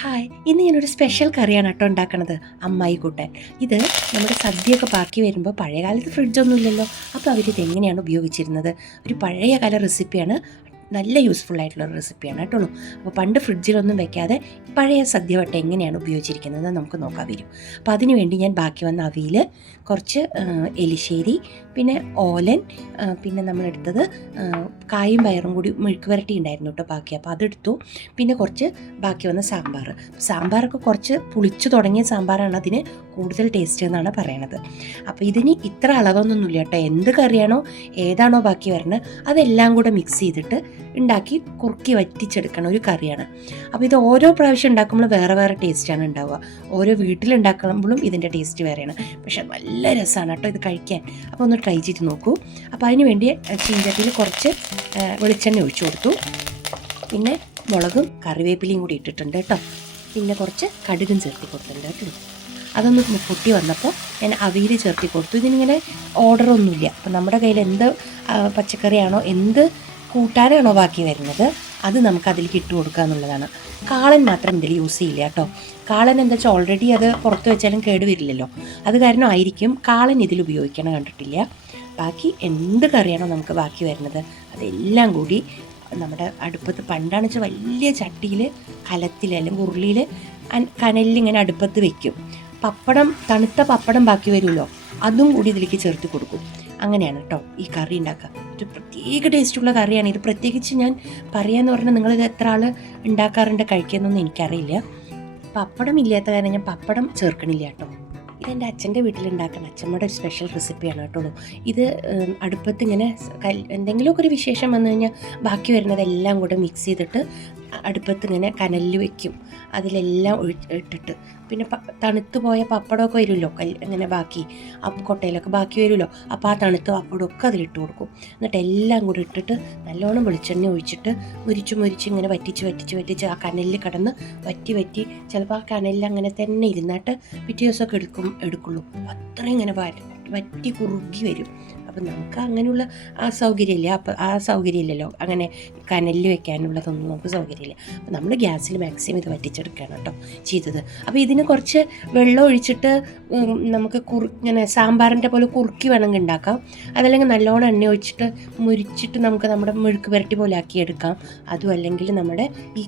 Hi, ഇന്ന് ഞാനൊരു special കറിയാണ് കേട്ടോ ഉണ്ടാക്കണത്. അമ്മായി കൂട്ടാൻ. ഇത് നമ്മുടെ സദ്യയൊക്കെ ബാക്കി വരുമ്പോൾ പഴയ കാലത്ത് ഫ്രിഡ്ജൊന്നും ഇല്ലല്ലോ. അപ്പോൾ അവരിത് എങ്ങനെയാണ് ഉപയോഗിച്ചിരുന്നത്? ഒരു പഴയ കാല റെസിപ്പിയാണ്. നല്ല യൂസ്ഫുൾ ആയിട്ടുള്ള റെസിപ്പിയാണ് കേട്ടോ. അപ്പോൾ പണ്ട് ഫ്രിഡ്ജിലൊന്നും വെക്കാതെ പഴയ സദ്യ വട്ട എങ്ങനെയാണ് ഉപയോഗിച്ചിരിക്കുന്നത് നമുക്ക് നോക്കാൻ വരും. അപ്പോൾ അതിന് വേണ്ടി ഞാൻ ബാക്കി വന്ന അവിയൽ, കുറച്ച് എലിശ്ശേരി, പിന്നെ ഓലൻ, പിന്നെ നമ്മളെടുത്തത് കായും പയറും കൂടി മെഴുക്ക് വരട്ടി ഉണ്ടായിരുന്നു കേട്ടോ ബാക്കി. അപ്പോൾ അതെടുത്തു. പിന്നെ കുറച്ച് ബാക്കി വന്ന സാമ്പാറൊക്കെ കുറച്ച് പുളിച്ചു തുടങ്ങിയ സാമ്പാറാണ് അതിന് കൂടുതൽ ടേസ്റ്റ് എന്നാണ് പറയണത്. അപ്പോൾ ഇതിന് ഇത്ര അളവൊന്നുമില്ല കേട്ടോ. എന്ത് കറിയാണോ ഏതാണോ ബാക്കി വരുന്നത് അതെല്ലാം കൂടെ മിക്സ് ചെയ്തിട്ട് ഉണ്ടാക്കി കുറുക്കി വറ്റിച്ചെടുക്കണ ഒരു കറിയാണ്. അപ്പോൾ ഇത് ഓരോ പ്രാവശ്യം ഉണ്ടാക്കുമ്പോൾ വേറെ വേറെ ടേസ്റ്റാണ് ഉണ്ടാവുക. ഓരോ വീട്ടിലുണ്ടാക്കുമ്പോഴും ഇതിൻ്റെ ടേസ്റ്റ് വേറെയാണ്. പക്ഷെ നല്ല രസമാണ് കേട്ടോ ഇത് കഴിക്കാൻ. അപ്പോൾ ഒന്ന് ട്രൈ ചെയ്ത് നോക്കൂ. അപ്പോൾ അതിന് വേണ്ടി ചീഞ്ചട്ടിയിൽ കുറച്ച് വെളിച്ചെണ്ണ ഒഴിച്ചു കൊടുത്തു. പിന്നെ മുളകും കറിവേപ്പിലയും കൂടി ഇട്ടിട്ടുണ്ട് കേട്ടോ. പിന്നെ കുറച്ച് കടുകും ചേർത്തി കൊടുത്തിട്ടുണ്ട് കേട്ടോ. അതൊന്ന് പൊട്ടി വന്നപ്പോൾ ഞാൻ അവിയൽ ചേർത്തി കൊടുത്തു. ഇതിനിങ്ങനെ ഓർഡറൊന്നുമില്ല. അപ്പോൾ നമ്മുടെ കയ്യിൽ എന്ത് പച്ചക്കറിയാണോ എന്ത് കൂട്ടാനാണോ ബാക്കി വരുന്നത് അത് നമുക്ക് അതിലേക്ക് ഇട്ട് കൊടുക്കുക എന്നുള്ളതാണ്. കാളൻ മാത്രം ഇതിൽ യൂസ് ചെയ്യില്ല കേട്ടോ. കാളൻ എന്താ വെച്ചാൽ ഓൾറെഡി അത് പുറത്ത് വെച്ചാലും കേടുവരില്ലല്ലോ. അത് കാരണം ആയിരിക്കും കാളൻ ഇതിൽ ഉപയോഗിക്കണം കണ്ടിട്ടില്ല. ബാക്കി എന്ത് കറിയാണോ നമുക്ക് ബാക്കി വരുന്നത് അതെല്ലാം കൂടി നമ്മുടെ അടുപ്പത്ത് പണ്ടാണെന്ന് വെച്ചാൽ വലിയ ചട്ടിയിൽ കലത്തിൽ അല്ലെങ്കിൽ ഉരുളിയിൽ കനലിലിങ്ങനെ അടുപ്പത്ത് വെക്കും. തണുത്ത പപ്പടം ബാക്കി വരുമല്ലോ, അതും കൂടി ഇതിലേക്ക് ചേർത്ത് കൊടുക്കും. അങ്ങനെയാണ് കേട്ടോ ഈ കറി ഉണ്ടാക്കുക. ഒരു പ്രത്യേക ടേസ്റ്റുള്ള കറിയാണ് ഇത്. പ്രത്യേകിച്ച് ഞാൻ പറയാമെന്ന് പറഞ്ഞാൽ നിങ്ങളിത് എത്ര ആൾ ഉണ്ടാക്കാറുണ്ട് കഴിക്കുന്നൊന്നും എനിക്കറിയില്ല. പപ്പടം ഇല്ലാത്ത കാരണം ഞാൻ പപ്പടം ചേർക്കണില്ല കേട്ടോ. ഇതെൻ്റെ അച്ഛൻ്റെ വീട്ടിലുണ്ടാക്കുന്ന അച്ഛമ്മയുടെ ഒരു സ്പെഷ്യൽ റെസിപ്പിയാണ് കേട്ടോ. ഇത് അടുപ്പത്ത് ഇങ്ങനെ എന്തെങ്കിലുമൊക്കെ ഒരു വിശേഷം വന്നു കഴിഞ്ഞാൽ ബാക്കി വരുന്നതെല്ലാം കൂടെ മിക്സ് ചെയ്തിട്ട് അടുപ്പത്ത് ഇങ്ങനെ കനലിൽ വെക്കും. അതിലെല്ലാം ഇട്ടിട്ട് പിന്നെ തണുത്ത് പോയ പപ്പടമൊക്കെ വരുമല്ലോ ഇങ്ങനെ ബാക്കി കൊട്ടയിലൊക്കെ ബാക്കി വരുമല്ലോ. അപ്പോൾ ആ തണുത്ത പപ്പടമൊക്കെ അതിലിട്ട് കൊടുക്കും. എന്നിട്ട് എല്ലാം കൂടി ഇട്ടിട്ട് നല്ലോണം വെളിച്ചെണ്ണ ഒഴിച്ചിട്ട് മുരിച്ച് ഇങ്ങനെ വറ്റിച്ച് ആ കനലിൽ കിടന്ന് വറ്റി ചിലപ്പോൾ ആ കനലിൽ അങ്ങനെ തന്നെ ഇരുന്നിട്ട് പിറ്റേ ദിവസമൊക്കെ എടുക്കുള്ളൂ. അത്രയും ഇങ്ങനെ വറ്റി കുറുകി വരും. അപ്പം നമുക്ക് അങ്ങനെയുള്ള ആ സൗകര്യമില്ലല്ലോ. അങ്ങനെ കനലിൽ വെക്കാനുള്ളതൊന്നും നമുക്ക് സൗകര്യമില്ല. അപ്പം നമ്മൾ ഗ്യാസിൽ മാക്സിമം ഇത് വറ്റിച്ചെടുക്കുകയാണ് കേട്ടോ ചെയ്തത്. അപ്പോൾ ഇതിന് കുറച്ച് വെള്ളം ഒഴിച്ചിട്ട് നമുക്ക് ഇങ്ങനെ സാമ്പാറിൻ്റെ പോലെ കുറുക്കി വേണമെങ്കിൽ ഉണ്ടാക്കാം. അതല്ലെങ്കിൽ നല്ലോണം എണ്ണ ഒഴിച്ചിട്ട് മുരിച്ചിട്ട് നമുക്ക് നമ്മുടെ മെഴുക്ക് പുരട്ടി പോലെ ആക്കിയെടുക്കാം. അതും അല്ലെങ്കിൽ നമ്മുടെ ഈ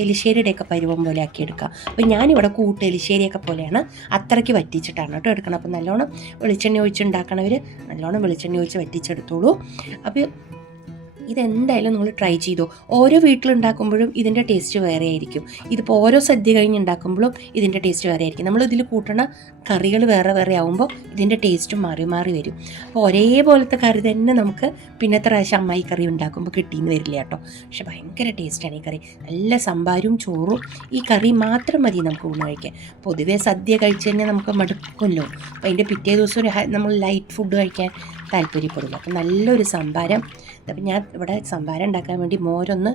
എലിശ്ശേരിയുടെയൊക്കെ പരുവം പോലെ ആക്കിയെടുക്കാം. അപ്പോൾ ഞാനിവിടെ എലിശ്ശേരിയൊക്കെ പോലെയാണ് അത്രയ്ക്ക് വറ്റിച്ചിട്ടാണ് കേട്ടോ എടുക്കണം. അപ്പോൾ നല്ലോണം വെളിച്ചെണ്ണ ഒഴിച്ചുണ്ടാക്കണവർ നല്ലോണം വെളിച്ചെണ്ണ ഒഴിച്ച് വറ്റിച്ചെടുത്തോളൂ. അപ്പോൾ ഇതെന്തായാലും നിങ്ങൾ ട്രൈ ചെയ്തോ. ഓരോ വീട്ടിലുണ്ടാക്കുമ്പോഴും ഇതിൻ്റെ ടേസ്റ്റ് വേറെ ആയിരിക്കും. ഇതിപ്പോൾ ഓരോ സദ്യ കഴിഞ്ഞ് ഉണ്ടാക്കുമ്പോഴും ഇതിൻ്റെ ടേസ്റ്റ് വേറെ ആയിരിക്കും. നമ്മളിതിൽ കൂട്ടണ കറികൾ വേറെ വേറെ ആകുമ്പോൾ ഇതിൻ്റെ ടേസ്റ്റും മാറി വരും. അപ്പോൾ ഒരേപോലത്തെ കറി തന്നെ നമുക്ക് പിന്നത്തെ പ്രാവശ്യം അമ്മായി കറി ഉണ്ടാക്കുമ്പോൾ കിട്ടിയെന്ന് വരില്ല കേട്ടോ. പക്ഷെ ഭയങ്കര ടേസ്റ്റാണ് ഈ കറി. നല്ല സാമ്പാറും ചോറും ഈ കറി മാത്രം മതി നമുക്ക് ഊണ് കഴിക്കാൻ. പൊതുവേ സദ്യ കഴിച്ച് കഴിഞ്ഞാൽ നമുക്ക് മടുക്കുമല്ലോ. അപ്പോൾ അതിൻ്റെ പിറ്റേ ദിവസം നമ്മൾ ലൈറ്റ് ഫുഡ് കഴിക്കാൻ താല്പര്യപ്പെടുള്ളൂ. അപ്പോൾ നല്ലൊരു സംഭാരം. അപ്പം ഞാൻ ഇവിടെ സംഭാരം ഉണ്ടാക്കാൻ വേണ്ടി മോരൊന്ന്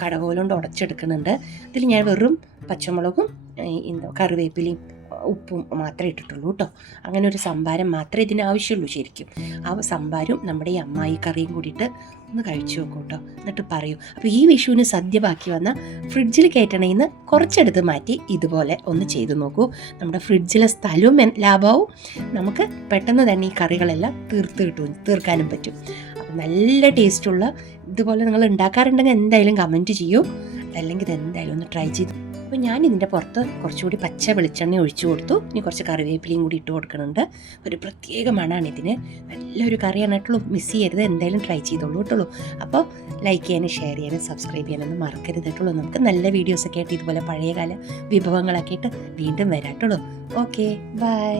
കടകോലുകൊണ്ട് ഉടച്ചെടുക്കുന്നുണ്ട്. ഇതിൽ ഞാൻ വെറും പച്ചമുളകും കറിവേപ്പിലയും ഉപ്പും മാത്രമേ ഇട്ടിട്ടുള്ളൂ കേട്ടോ. അങ്ങനെ ഒരു സംഭാരം മാത്രമേ ഇതിന് ആവശ്യമുള്ളൂ ശരിക്കും. ആ സംഭാരം നമ്മുടെ ഈ അമ്മായി കറിയും കൂടിയിട്ട് ഒന്ന് കഴിച്ചു നോക്കൂ കേട്ടോ. എന്നിട്ട് പറയൂ. അപ്പോൾ ഈ വിഷുവിന് സദ്യ ബാക്കി വന്ന ഫ്രിഡ്ജിൽ കയറ്റണയിൽ നിന്ന് കുറച്ചെടുത്ത് മാറ്റി ഇതുപോലെ ഒന്ന് ചെയ്തു നോക്കൂ. നമ്മുടെ ഫ്രിഡ്ജിലെ സ്ഥലവും ലാഭവും, നമുക്ക് പെട്ടെന്ന് തന്നെ ഈ കറികളെല്ലാം തീർക്കാനും പറ്റും. അപ്പോൾ നല്ല ടേസ്റ്റുള്ള ഇതുപോലെ നിങ്ങൾ ഉണ്ടാക്കാറുണ്ടെങ്കിൽ എന്തായാലും കമൻറ്റ് ചെയ്യൂ. അല്ലെങ്കിൽ ഇതെന്തായാലും ഒന്ന് ട്രൈ ചെയ്തു. അപ്പോൾ ഞാൻ ഇതിൻ്റെ പുറത്ത് കുറച്ചുകൂടി പച്ച വെളിച്ചെണ്ണ ഒഴിച്ചു കൊടുത്തു. ഇനി കുറച്ച് കറിവേപ്പിലയും കൂടി ഇട്ട് കൊടുക്കുന്നുണ്ട്. ഒരു പ്രത്യേക മണമാണ് ഇതിന്. നല്ലൊരു കറിയാണ് കേട്ടോ. മിസ് ചെയ്യരുത്, എന്തായാലും ട്രൈ ചെയ്തോളൂ കേട്ടുള്ളൂ. അപ്പോൾ ലൈക്ക് ചെയ്യാനും ഷെയർ ചെയ്യാനും സബ്സ്ക്രൈബ് ചെയ്യാനൊന്നും മറക്കരുത് കേട്ടുള്ളൂ. നമുക്ക് നല്ല വീഡിയോസൊക്കെ ആയിട്ട് ഇതുപോലെ പഴയകാല വിഭവങ്ങളൊക്കെ ആയിട്ട് വീണ്ടും വരാം കേട്ടുള്ളൂ. Okay, by.